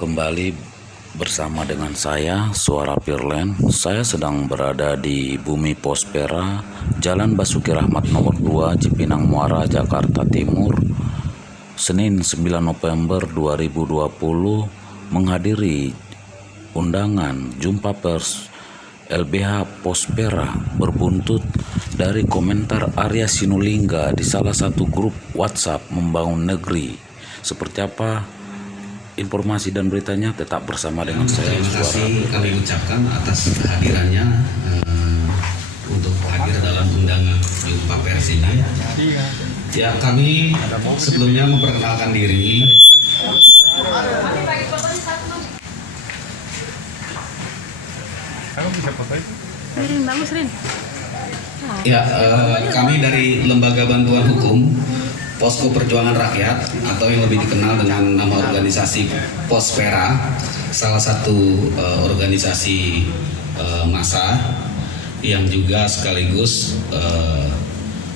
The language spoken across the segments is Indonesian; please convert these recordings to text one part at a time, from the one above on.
Kembali bersama dengan saya, Suara Firland. Saya sedang berada di Bumi Pospera, Jalan Basuki Rahmat nomor 2, Cipinang Muara, Jakarta Timur. Senin 9 November 2020 menghadiri undangan jumpa pers LBH Pospera berbuntut dari komentar Arya Sinulinga di salah satu grup WhatsApp Membangun Negeri. Seperti apa informasi dan beritanya, tetap bersama dengan saya. Terima kasih kami ucapkan atas kehadirannya untuk hadir dalam undangan jumpa pers ini. Ya, kami sebelumnya memperkenalkan diri. Bagus, Rin. Ya, kami dari Lembaga Bantuan Hukum Posko Perjuangan Rakyat atau yang lebih dikenal dengan nama organisasi Pospera, salah satu organisasi massa yang juga sekaligus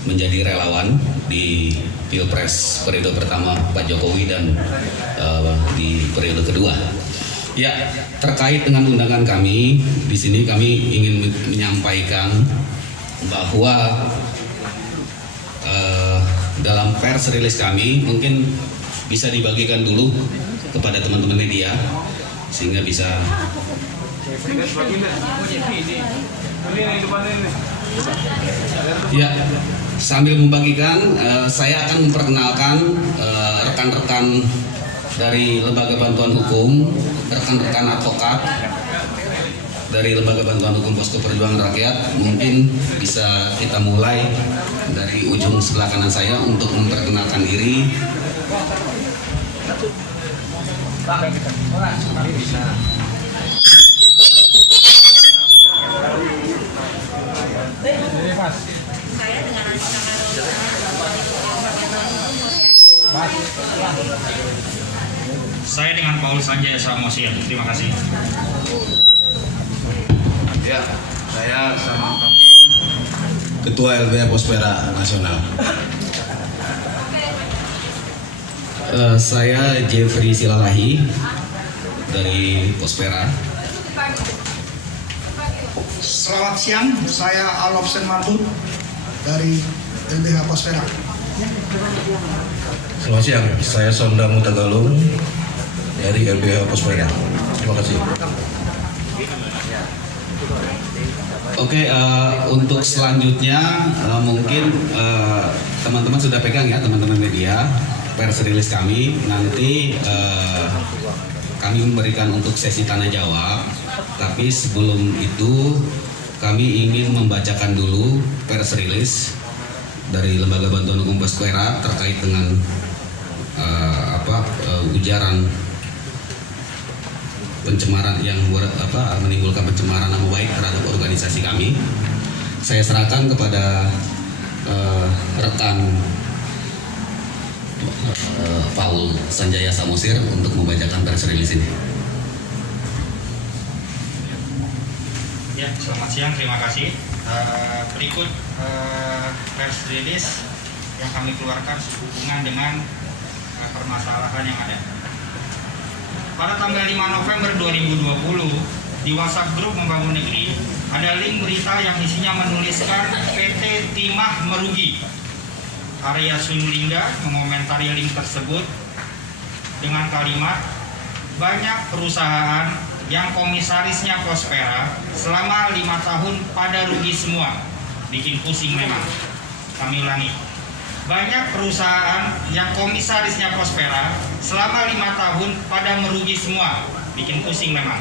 menjadi relawan di Pilpres periode pertama Pak Jokowi dan di periode kedua. Ya, terkait dengan undangan kami di sini, kami ingin menyampaikan bahwa dalam pers rilis kami mungkin bisa dibagikan dulu kepada teman-teman media sehingga bisa ya, sambil membagikan saya akan memperkenalkan rekan-rekan dari Lembaga Bantuan Hukum, rekan-rekan advokat dari Lembaga Bantuan Hukum Posko Perjuangan Rakyat. Mungkin bisa kita mulai dari ujung sebelah kanan saya untuk memperkenalkan diri. Saya dengan Paul Sanjaya Samosir. Terima kasih. Ya, saya sama Ketua LBH Pospera Nasional. Saya Jeffrey Silalahi dari Pospera. Selamat siang, saya Alofsen Marbut dari LBH Pospera. Selamat siang, saya Sonda Mutagalung dari LBH Pospera. Terima kasih. Oke, untuk selanjutnya mungkin teman-teman sudah pegang ya, teman-teman media, pers rilis kami. Nanti kami memberikan untuk sesi tanya jawab, tapi sebelum itu kami ingin membacakan dulu pers rilis dari Lembaga Bantuan Hukum Pospera terkait dengan ujaran pencemaran yang menimbulkan pencemaran nama baik terhadap organisasi kami. Saya serahkan kepada rekan Paul Sanjaya Samosir untuk membacakan press release ini. Ya, selamat siang. Terima kasih. Berikut press release yang kami keluarkan sehubungan dengan permasalahan yang ada. Pada tanggal 5 November 2020, di WhatsApp grup Membangun Negeri, ada link berita yang isinya menuliskan PT Timah merugi. Arya Sinulinga mengomentari link tersebut dengan kalimat, banyak perusahaan yang komisarisnya Pospera selama 5 tahun pada rugi semua. Bikin pusing memang. Kami ulangi. Banyak perusahaan yang komisarisnya Pospera selama 5 tahun pada merugi semua. Bikin pusing memang.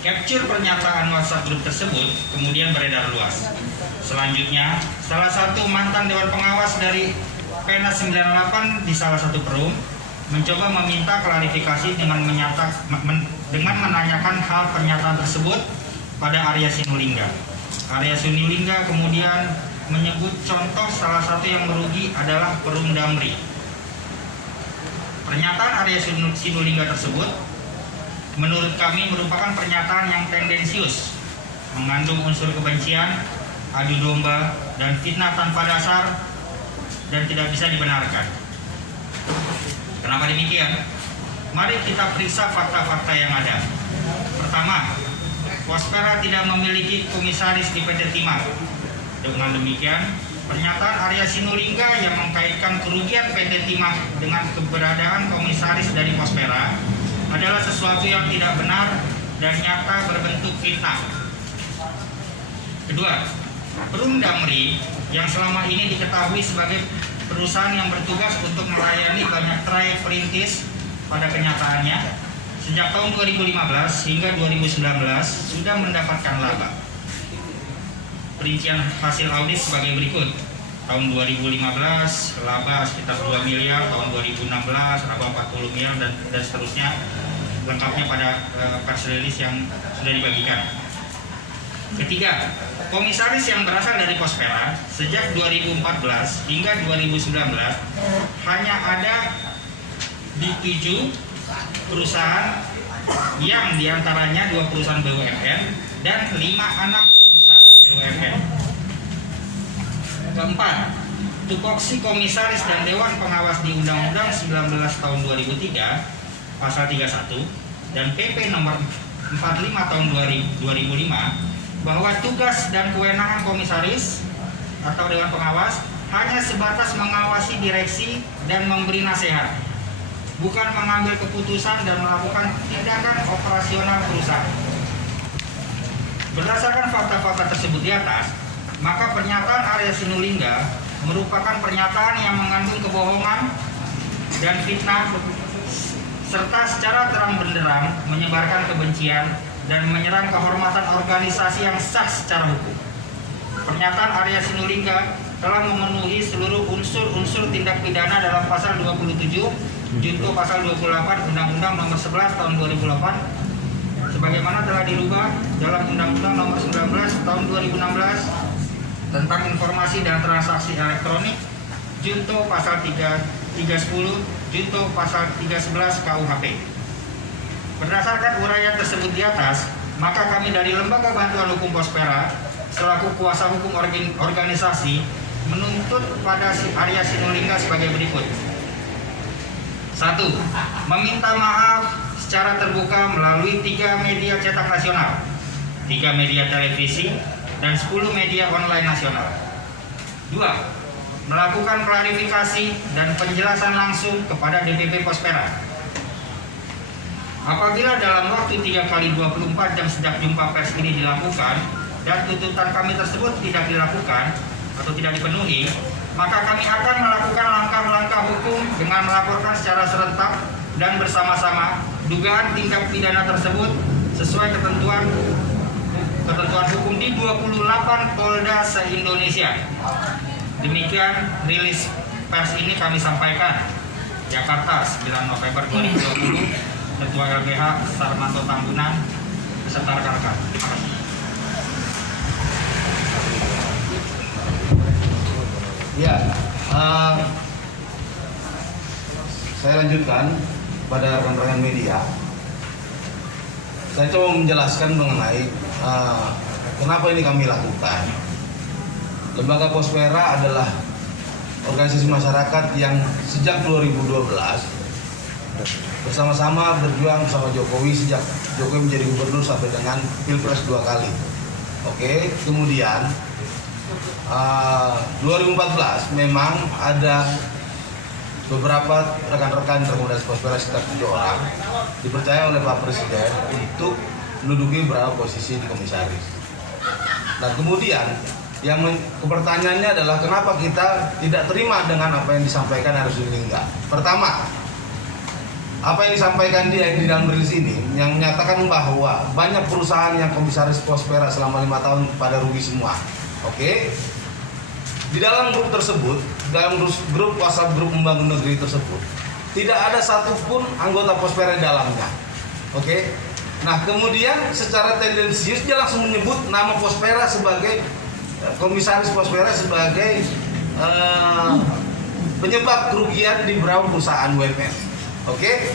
Capture pernyataan WhatsApp grup tersebut kemudian beredar luas. Selanjutnya, salah satu mantan Dewan Pengawas dari Pena 98 di salah satu perum mencoba meminta klarifikasi dengan menanyakan hal pernyataan tersebut pada Arya Sinulinga. Arya Sinulinga kemudian menyebut contoh salah satu yang merugi adalah Perum Damri. Pernyataan Arya Sinulinga tersebut menurut kami merupakan pernyataan yang tendensius, mengandung unsur kebencian, adu domba, dan fitnah tanpa dasar dan tidak bisa dibenarkan. Kenapa demikian? mari kita periksa fakta-fakta yang ada. Pertama, Pospera tidak memiliki komisaris di PT Timah. Dengan demikian, pernyataan Arya Sinulinga yang mengkaitkan kerugian PT Timah dengan keberadaan komisaris dari Pospera adalah sesuatu yang tidak benar dan nyata berbentuk fitnah. Kedua, Perum Damri yang selama ini diketahui sebagai perusahaan yang bertugas untuk melayani banyak trayek perintis, pada kenyataannya sejak tahun 2015 hingga 2019 sudah mendapatkan laba. Perincian hasil audit sebagai berikut. Tahun 2015 laba sekitar 2 miliar, tahun 2016 laba 40 miliar dan seterusnya, lengkapnya pada press release yang sudah dibagikan. Ketiga, komisaris yang berasal dari Pospera sejak 2014 hingga 2019 hanya ada di 7 perusahaan, yang diantaranya 2 perusahaan BUMN dan 5 anak perusahaan BUMN. Keempat, tupoksi komisaris dan Dewan Pengawas di Undang-Undang 19 tahun 2003 pasal 31 dan PP nomor 45 tahun 2005 bahwa tugas dan kewenangan komisaris atau Dewan Pengawas hanya sebatas mengawasi direksi dan memberi nasihat, bukan mengambil keputusan dan melakukan tindakan operasional perusahaan. Berdasarkan fakta-fakta tersebut di atas, maka pernyataan Arya Sinulinga merupakan pernyataan yang mengandung kebohongan dan fitnah, serta secara terang benderang menyebarkan kebencian dan menyerang kehormatan organisasi yang sah secara hukum. Pernyataan Arya Sinulinga telah memenuhi seluruh unsur-unsur tindak pidana dalam pasal 27 junto pasal 28 Undang-Undang nomor 11 tahun 2008 sebagaimana telah dirubah dalam Undang-Undang nomor 19 tahun 2016 tentang informasi dan transaksi elektronik junto pasal 310 junto pasal 311 KUHP. Berdasarkan uraian tersebut di atas, maka kami dari Lembaga Bantuan Hukum Pospera selaku kuasa hukum organisasi menuntut pada Arya Sinulinga sebagai berikut. 1. Meminta maaf secara terbuka melalui 3 media cetak nasional, 3 media televisi, dan 10 media online nasional. 2. Melakukan klarifikasi dan penjelasan langsung kepada DPP Pospera. Apabila dalam waktu 3 kali 24 jam sejak jumpa pers ini dilakukan dan tuntutan kami tersebut tidak dilakukan atau tidak dipenuhi, maka kami akan melakukan langkah-langkah hukum dengan melaporkan secara serentak dan bersama-sama dugaan tindak pidana tersebut sesuai ketentuan hukum di 28 Polda se-Indonesia. Demikian rilis pers ini kami sampaikan. Jakarta, 9 November 2020, Ketua LBH Sarmanto Tambunan beserta rekan-rekan. Terima kasih. Ya, saya lanjutkan pada rekan-rekan media. Saya coba menjelaskan mengenai kenapa ini kami lakukan. Lembaga Pospera adalah organisasi masyarakat yang sejak 2012 bersama-sama berjuang bersama Jokowi sejak Jokowi menjadi gubernur sampai dengan Pilpres 2 kali. Oke, kemudian 2014 memang ada beberapa rekan-rekan rekomendasi Pospera sekitar 7 orang dipercaya oleh Pak Presiden untuk menduduki beberapa posisi di komisaris. Dan kemudian yang pertanyaannya adalah kenapa kita tidak terima dengan apa yang disampaikan Arya Sinulinga. Pertama, apa yang disampaikan dia di dalam rilis ini yang menyatakan bahwa banyak perusahaan yang komisaris Pospera selama 5 tahun pada rugi semua. Oke. Di dalam grup tersebut, dalam grup WhatsApp grup Membangun Negeri tersebut, tidak ada satupun anggota Pospera di dalamnya. Oke. Nah, kemudian secara tendensius dia langsung menyebut nama Pospera sebagai komisaris Pospera sebagai penyebab kerugian di beberapa perusahaan BUMN. Oke.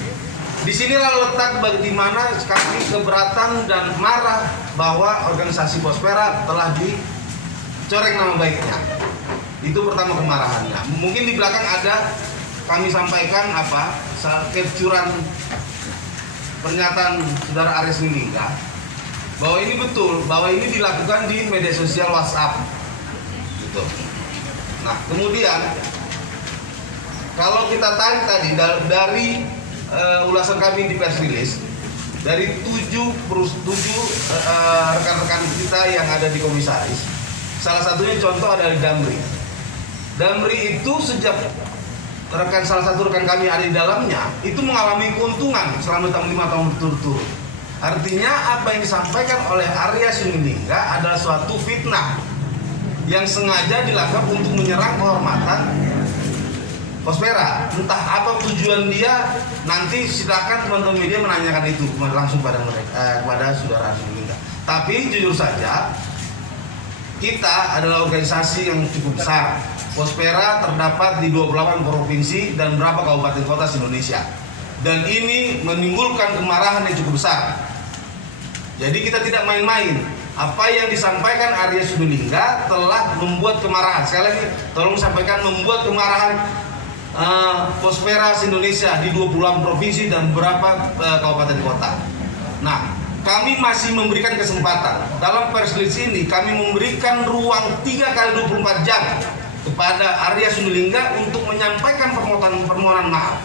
Disinilah letak di mana kami keberatan dan marah bahwa organisasi Pospera telah dicoreng nama baiknya. Itu pertama kemarahannya. Mungkin di belakang ada kami sampaikan capturean pernyataan saudara Aries Sinulinga bahwa ini betul, bahwa ini dilakukan di media sosial WhatsApp. Gitu. Nah, kemudian kalau kita tarik tadi dari ulasan kami di press release, dari 7 rekan-rekan kita yang ada di komisaris, salah satunya contoh adalah Damri. Damri itu sejak salah satu rekan kami ada di dalamnya itu mengalami keuntungan selama 5 tahun berturut-turut. Artinya apa yang disampaikan oleh Aries Sinulinga adalah suatu fitnah yang sengaja dilakukan untuk menyerang kehormatan Pospera. Entah apa tujuan dia, nanti silakan teman-teman media menanyakan itu langsung pada mereka, kepada saudara Sinulinga. Tapi jujur saja, kita adalah organisasi yang cukup besar. Pospera terdapat di 28 provinsi dan beberapa kabupaten kota di Indonesia. Dan ini menimbulkan kemarahan yang cukup besar. Jadi kita tidak main-main. Apa yang disampaikan Aries Sinulinga telah membuat kemarahan. Sekali lagi, tolong sampaikan membuat kemarahan Pospera Indonesia di 28 provinsi dan beberapa kabupaten kota. Nah, kami masih memberikan kesempatan. Dalam press release ini kami memberikan ruang 3 kali 24 jam kepada Aries Sinulinga untuk menyampaikan permohonan maaf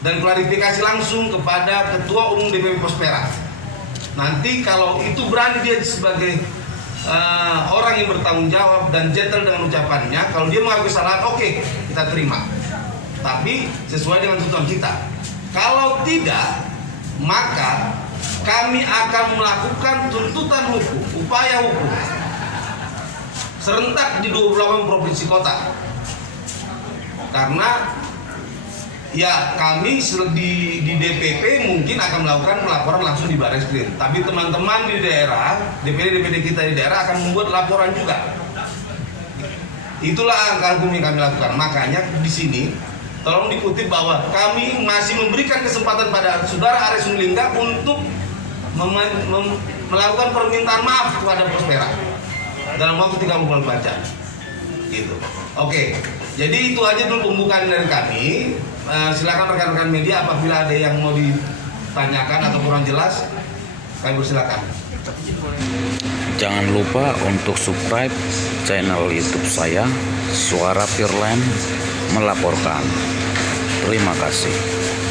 dan klarifikasi langsung kepada Ketua Umum DPP Pospera. Nanti kalau itu berani dia sebagai orang yang bertanggung jawab dan gentle dengan ucapannya, kalau dia mengakui kesalahan, oke, kita terima. Tapi sesuai dengan tuntutan kita. Kalau tidak, maka kami akan melakukan tuntutan hukum, upaya hukum serentak di 28 provinsi kota. Karena ya kami di DPP mungkin akan melakukan pelaporan langsung di Barreskrim. Tapi teman-teman di daerah, DPD kita di daerah akan membuat laporan juga. Itulah angka hukum yang kami lakukan. Makanya di sini tolong dikutip bahwa kami masih memberikan kesempatan pada saudara Aries Sinulinga untuk melakukan permintaan maaf kepada Pospera dalam waktu 34 jam. Gitu. Oke. Jadi itu aja dulu pembukaan dari kami. Silakan rekan-rekan media apabila ada yang mau ditanyakan atau kurang jelas, kami persilakan. Jangan lupa untuk subscribe channel YouTube saya, Suara Firland melaporkan. Terima kasih.